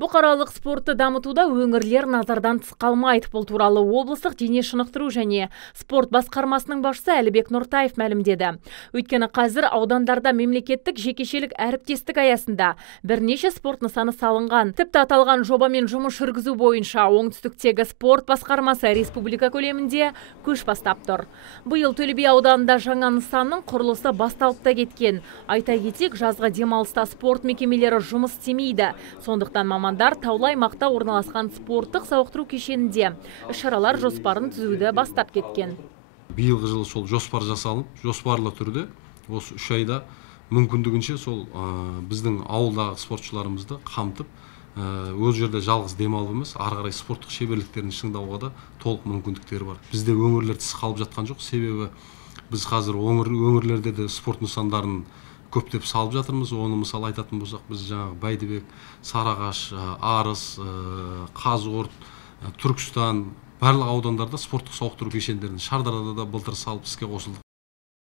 Бұқаралық спортты дамытуда өңірлер назардан тыс қалмайды. Бұл туралы облыстық дене шынықтыру және спорт басқармасының басшысы Әлібек Нұртаев мәлімдеді. Өйткені қазір аудандарда мемлекеттік жекешелік әріптестік аясында бірнеше спорт нысаны салынған. Тіпті аталған жобамен жұмыс жүргізу бойынша оңтүстіктегі спорт басқармасы республика көлемінде көш бастап тұр. Биыл Төле би ауданында жаңа нысанның құрылысы басталып та кеткен. Айта кетейік, жазғы демалыста спорт мекемелері жұмыс істемейді. Сондықтан мамандар таулы аймақта орналасқан спорттық сауықтыру кешенінде іс-шаралар жоспарын түзуді бастап кеткен. Биылғы жылы сол жоспар жасалып, жоспарлы түрде осы 3 айда мүмкіндігінше сол біздің ауылдағы спортшыларымызды қамтып, өз жерде жалғыз демалып емес, ары қарай спорттық шеберліктерін шыңдауға да толық мүмкіндіктері бар. Бізде өңірлер тыс қалып жатқан жоқ, себебі біз қазір өңірлерде де спорт нысандарын көптеп салып жатырмыз. Оны мысалы айтатын болсақ, біз жаңағы Бәйдібек, Сарыағаш, Арыс, Қазығұрт, Түркістан барлық аудандарда спорттық сауықтыру кешендерін, Шардарада да былтыр салып іске қосылдық.